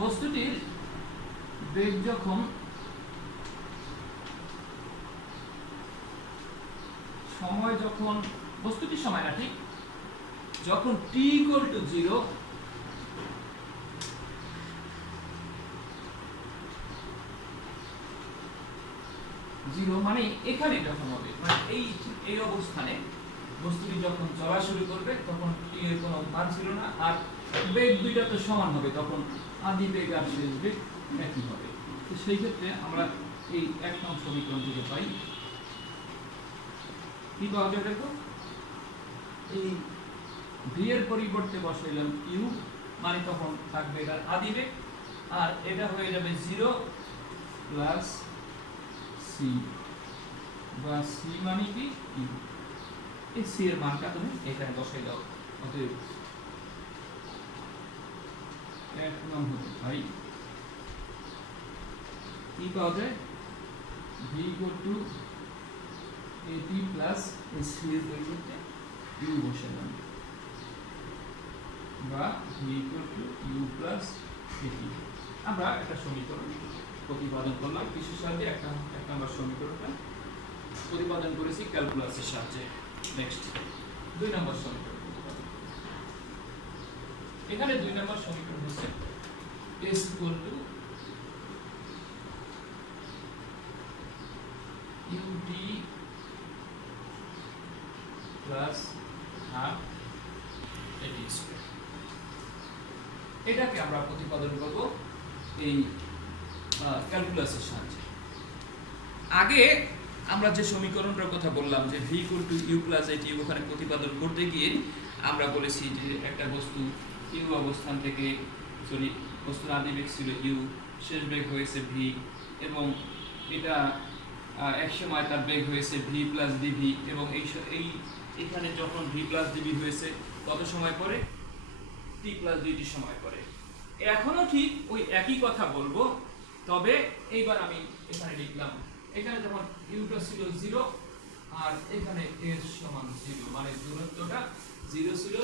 বস্তুটির বেগ যখন বস্তুটির সময় না ঠিক যখন t equal to 0 মানে এখানে যখন হবে মানে এই অবস্থানে বস্তুটি যখন চলা শুরু করবে তখন t এর কোনো মান ছিল না আর বেগ দুইটা তো সমান হবে তখন আদি বেগ আর শেষ বেগ একই হবে তো সেই ক্ষেত্রে আমরা এই 1 নং সমীকরণ থেকে পাই কি পাওয়া যায় দেখো এই v এর পরিবর্তে বসাইলাম u মানে তখন থাকবে এটা আদি বেগ আর এটা হয়ে যাবে 0 প্লাস c বা c মানে কি u এই c এর মানটা তুমি এখানে বসাই দাও অতএব 1 নং হতে পাই কি পাওয়া যায় v equal to at plus c এর পরিবর্তে u বসালাম বা v equal to u plus at আমরা একটা সমীকরণ প্রতিপাদন করলাম কিসের সাহায্যে এক নম্বর সমীকরণটা প্রতিপাদন করেছি ক্যালকুলাসের সাহায্যে নেক্সট 2 নম্বর সমীকরণ প্রতিপাদন এখানে 2 নম্বর সমীকরণ হচ্ছে s equal to ut plus half at square এটাকে আমরা প্রতিপাদন করব এই ক্যালকুলাসের সাহায্যে আগে আমরা যে সমীকরণটার কথা বললাম যে v equal to u plus at ওখানে প্রতিপাদন করতে গিয়ে আমরা বলেছি যে একটা বস্তু u অবস্থান থেকে বস্তুর আদি বেগ ছিল u শেষ বেগ হয়েছে v এবং এটা এক সময় তার বেগ হয়েছে v plus dv এবং এই এখানে যখন v plus dv হয়েছে কত সময় পরে t plus dt সময় পরে এখনো ঠিক ওই একই কথা বলবো তবে এইবার আমি এখানে লিখলাম এখানে যখন u টা ছিল 0 আর এখানে s সমান 0 মানে দূরত্বটা 0 ছিল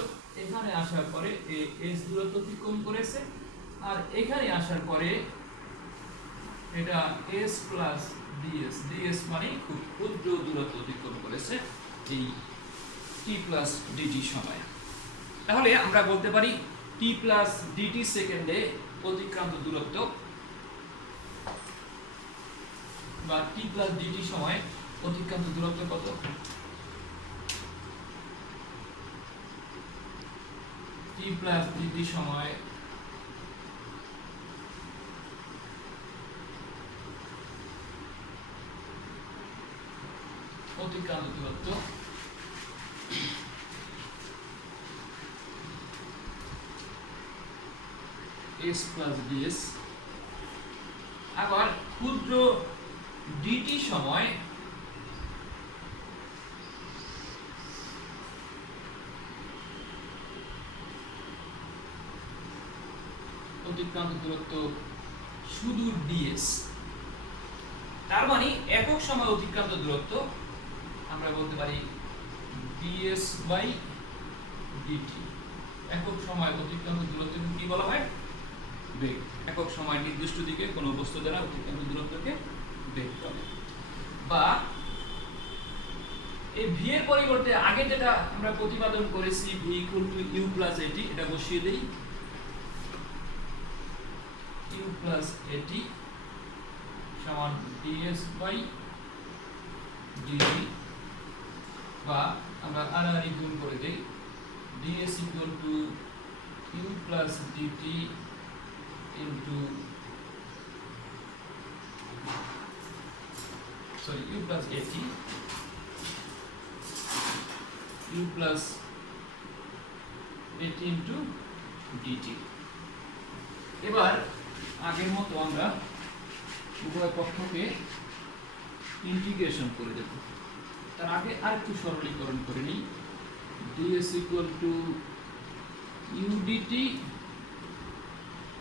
এখানে আসার পরে s দূরত্ব অতিক্রম করেছে আর এখানে আসার পরে এটা s plus ds মানে খুব ক্ষুদ্র দূরত্ব অতিক্রম করেছে এই t plus dt সময় তাহলে আমরা বলতে পারি t plus dt সেকেন্ডে অতিক্রান্ত দূরত্ব বা t plus dt সময় অতিক্রান্ত দূরত্ব কত t plus dt সময় অতিক্রান্ত দূরত্ব s plus ds আবার ক্ষুদ্র dt সময় অতিক্রান্ত দূরত্ব সুদূর ds তার মানে একক সময় অতিক্রান্ত দূরত্ব আমরা বলতে পারি ds by dt একক সময় অতিক্রান্ত দূরত্বকে কি বলা হয় বেগ একক সময় নির্দিষ্ট দিকে কোনো বস্তু দ্বারা অতিক্রান্ত দূরত্বকে বেগ বলে বা এই v এর পরিবর্তে আগে যেটা আমরা প্রতিপাদন করেছি v equal to u plus at এটা বসিয়ে দেই u plus at সমান ds by dt বা আমরা আর গুণ করে দেই ds equal to u plus dt into u plus at u plus at into dt এবার আগের মতো আমরা উভয় পক্ষকে ইন্টিগ্রেশন করে দেব তার আগে আরেকটু সরলীকরণ করে নিই ds equal to u dt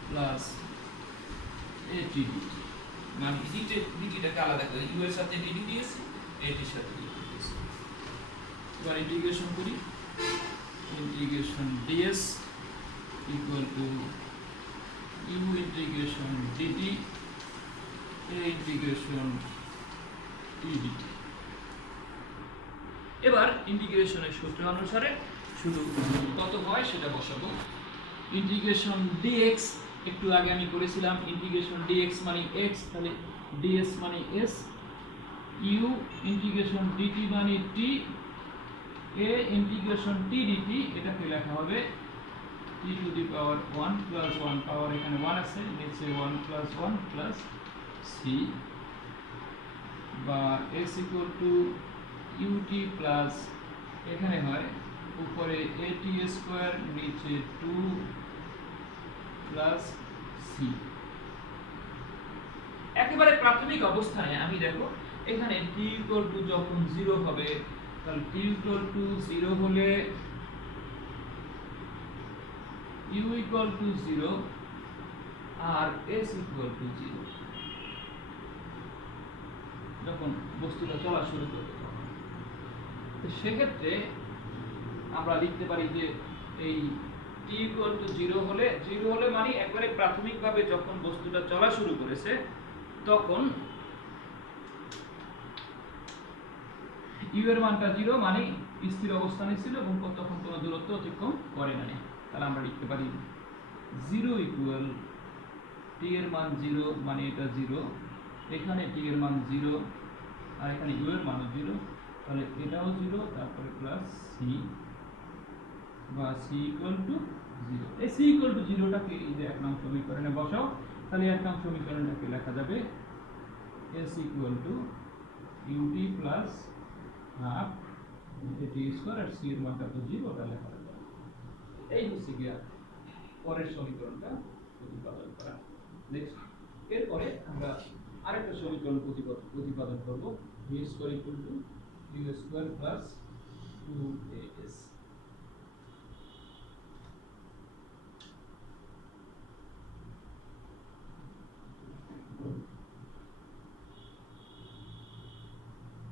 plus at dt মানে dt-টাকে আলাদা করে u এর সাথে dt দিয়েছি at এর সাথে dt দিয়েছি এবার ইন্টিগ্রেশন করি integration ds equal to u integration dt a integration dt. এবার ইন্টিগ্রেশনের সূত্র অনুসারে শুধু কত হয় সেটা বসাবো। ইন্টিগ্রেশন ডিএক্স, একটু আগে আমি করেছিলাম ইন্টিগ্রেশন ডিএক্স মানে এক্স, তাহলে ডিএস মানে এস, ইউ ইন্টিগ্রেশন ডিটি মানে টি, এ ইন্টিগ্রেশন টি ডিটি, এটাকে লেখা হবে টি টু দি পাওয়ার 1 প্লাস 1, পাওয়ার এখানে 1 আছে, নিচে 1 প্লাস 1 প্লাস সি, বা s equal to u t plus এখানে হয় উপরে এটি স্কোয়ার নিচে 2 প্লাস সি। একেবারে প্রাথমিক অবস্থায় আমি দেখো এখানে টি ইকুয়াল টু যখন 0 হবে, তাহলে টি ইকুয়াল টু 0 হলে ইউ ইকুয়াল টু 0 আর এস ইকুয়াল টু 0, যখন বস্তুটা চলা শুরু করবে তখন। তো সেক্ষেত্রে আমরা লিখতে পারি যে এই টি ইকুয়াল টু 0 হলে মানে একবারে প্রাথমিকভাবে যখন বস্তুটা চলা শুরু করেছে তখন ইউ এর মানটা 0 মানে স্থির অবস্থানে ছিল এবং তখন কোনো দূরত্ব অতিক্রম করে না। তাহলে আমরা লিখতে পারি 0 ইকুয়াল টি এর মান 0 মানে এটা 0, এখানে টি এর মান 0 আর এখানে ইউ এর মানও 0, তাহলে এটাও 0, তারপরে প্লাস সি, বা সি ইকুয়াল টু 0। এই সি ইকুয়াল টু 0টাকে এই যে 1 নং সমীকরণে বসাও, তাহলে 1 নং সমীকরণটাকে লেখা যাবে s equal to u t plus half a t square, আর সি এর মানটা তো 0, ওটা লেখা যাবে। এই হচ্ছে গিয়া পরের সমীকরণটা প্রতিপাদন করা। নেক্সট, এরপরে আমরা আরেকটা সমীকরণ প্রতিপাদন করব, v square equal to you square plus 2as।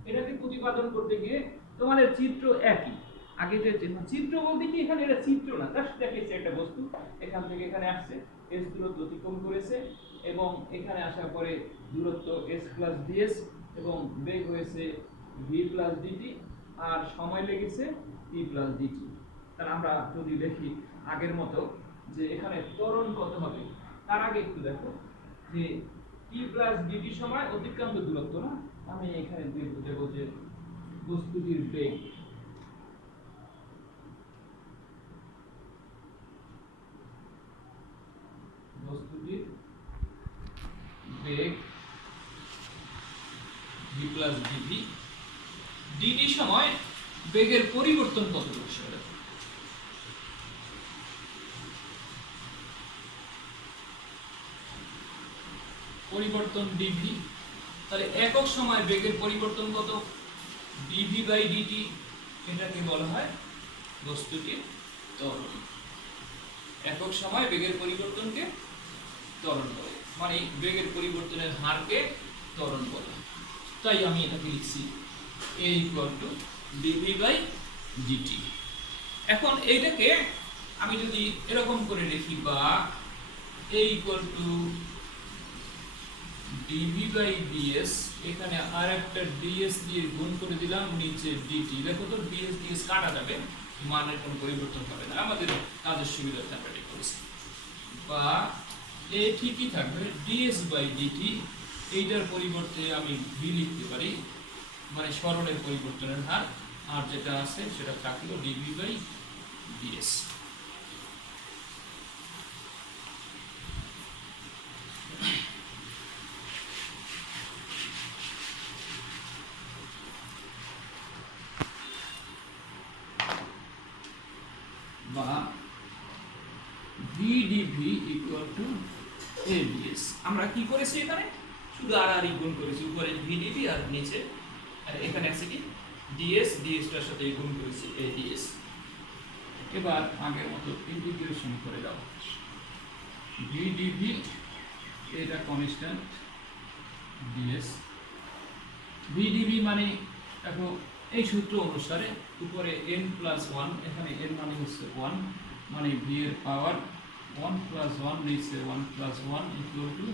এটাকে প্রতিপাদন করতে গিয়ে তোমাদের চিত্র একই, আগে যে চিত্র বলতে কি এখানে এটা চিত্র না, জাস্ট দেখাইছে একটা বস্তু এখান থেকে এখানে আসছে, s দূরত্ব অতিক্রম করেছে এবং এখানে আসার পরে দূরত্ব s প্লাস ds এবং বেগ হয়েছে v প্লাস dt আর সময় লেগেছে t প্লাস dt। তাহলে আমরা যদি দেখি আগের মতো যে এখানে ত্বরণ কত হবে, তার আগে একটু দেখো যে t প্লাস dt সময় অতিক্রান্ত দূরত্ব না, আমি এখানে দেব যে বস্তুটির বেগ, বেগ v প্লাস dv, dt সময় বেগের পরিবর্তন কতটুকু সেটা পরিবর্তন dv, তাহলে একক সময় বেগের পরিবর্তন কত, dv বাই dt, এটাকে বলা হয় বস্তুটির ত্বরণ। একক সময় বেগের পরিবর্তনকে ত্বরণ বলে, মানে বেগের পরিবর্তনের হারকে ত্বরণ বলে। তাই আমি এটাকে লিখছি a equal to dv by dt। এখন এইটাকে আমি যদি এরকম করে লিখি, বা a equal to dv by ds, এখানে আর একটা ds দিয়ে গুণ করে দিলাম, নিচে dt, দেখো তো ds ds কাটা যাবে, মানের কোনো পরিবর্তন হবে না, আমাদের কাজের সুবিধার্থে আমরা এটা করেছি। বা এ ঠিকই থাকবে ds বাই dt, এইটার পরিবর্তে আমি v লিখতে পারি, মানে সরণের পরিবর্তনের হার, আর যেটা আছে সেটা থাকলো dv বাই ds। বা vdv ইকুয়াল টু ads। আমরা কি করেছি এখানে শুধু আর গুণ করেছি, উপরে vdv আর নিচে, আর এখানে আছে কি ds, ds টার সাথে গুণ করেছি ads। এবার আগের মতো ইন্টিগ্রেশন করে দাও, vdv এটা কনস্ট্যান্ট, ds vdv মানে দেখো এই সূত্র অনুসারে উপরে n প্লাস 1, এখানে n মানে হচ্ছে 1, মানে v এর পাওয়ার 1 প্লাস 1 নিচে 1 plus 1 equal to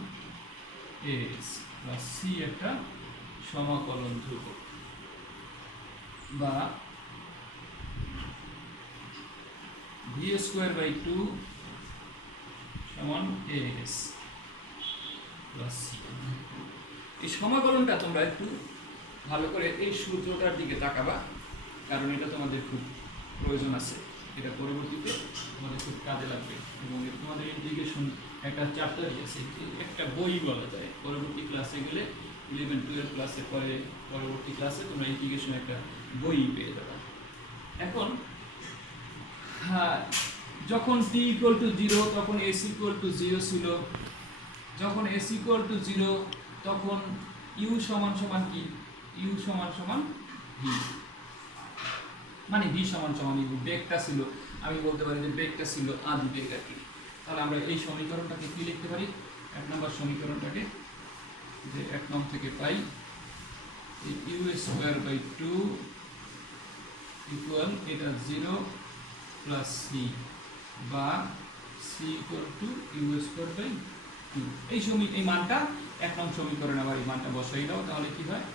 S plus C একটা সমাকলন ধ্রুবক বা ভি স্কোয়ার বাই 2 সমান এস প্লাস সি। এই সমাকলনটা তোমরা একটু ভালো করে এই সূত্রটার দিকে তাকাবা, কারণ এটা তোমাদের খুব প্রয়োজন আছে, এটা পরবর্তীতে তোমাদের খুব কাজে লাগবে। এবং তোমাদের ইন্টিগ্রেশন একটা চ্যাপ্টারই আছে, একটা বই বলা যায়। পরবর্তী ক্লাসে গেলে 11-12 ক্লাসে পরবর্তী ক্লাসে তোমরা ইন্টিগ্রেশন একটা বই পেয়ে যাবে। এখন হ্যাঁ, যখন t ইকুয়াল টু 0 তখন s ইকুয়াল টু 0 ছিল। যখন s ইকুয়াল টু 0 তখন u সমান সমান কি? u সমান সমান v, মানে v সমান সমান u। বেগটা ছিল, আমি বলতে পারি যে বেগটা ছিল আদি বেগ আর কি। তাহলে আমরা এই সমীকরণটাকে কি লিখতে পারি? 1 নম্বর সমীকরণটাকে যে 1 নং থেকে pi u square by 2 equal এটা 0 প্লাস c বা c equal to you square by 2। এই মানটা 1 নং সমীকরণে আবার এই মানটা বসাই দাও, তাহলে কি হয়?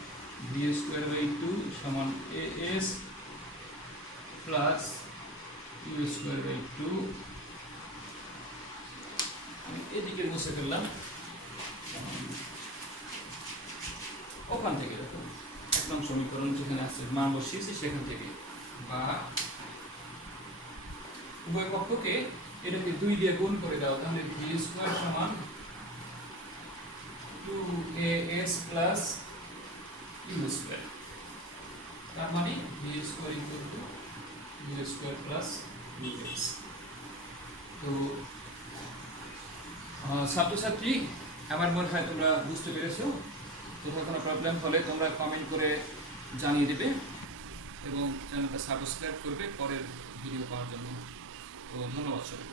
v স্কয়ার বাই 2 সমান as plus U square by 2। আমি এদিকে মুছে ফেললাম, ওখান থেকে দেখো 1 নং সমীকরণ যেখানে আছে মান বসিয়েছি সেখান থেকে, বা উভয় পক্ষকে এটাকে 2 দিয়ে গুণ করে দাও, তাহলে v স্কয়ার সমান 2as প্লাস ইউ স্কয়ার। তার মানে v square equal two v square plus 2s। তো ছাত্রছাত্রী, আমার মনে হয় তোমরা বুঝতে পেরেছো। কোথাও কোনো প্রবলেম হলে তোমরা কমেন্ট করে জানিয়ে দেবে এবং চ্যানেলটা সাবস্ক্রাইব করবে পরের ভিডিও পাওয়ার জন্য। তো ধন্যবাদ সবাই।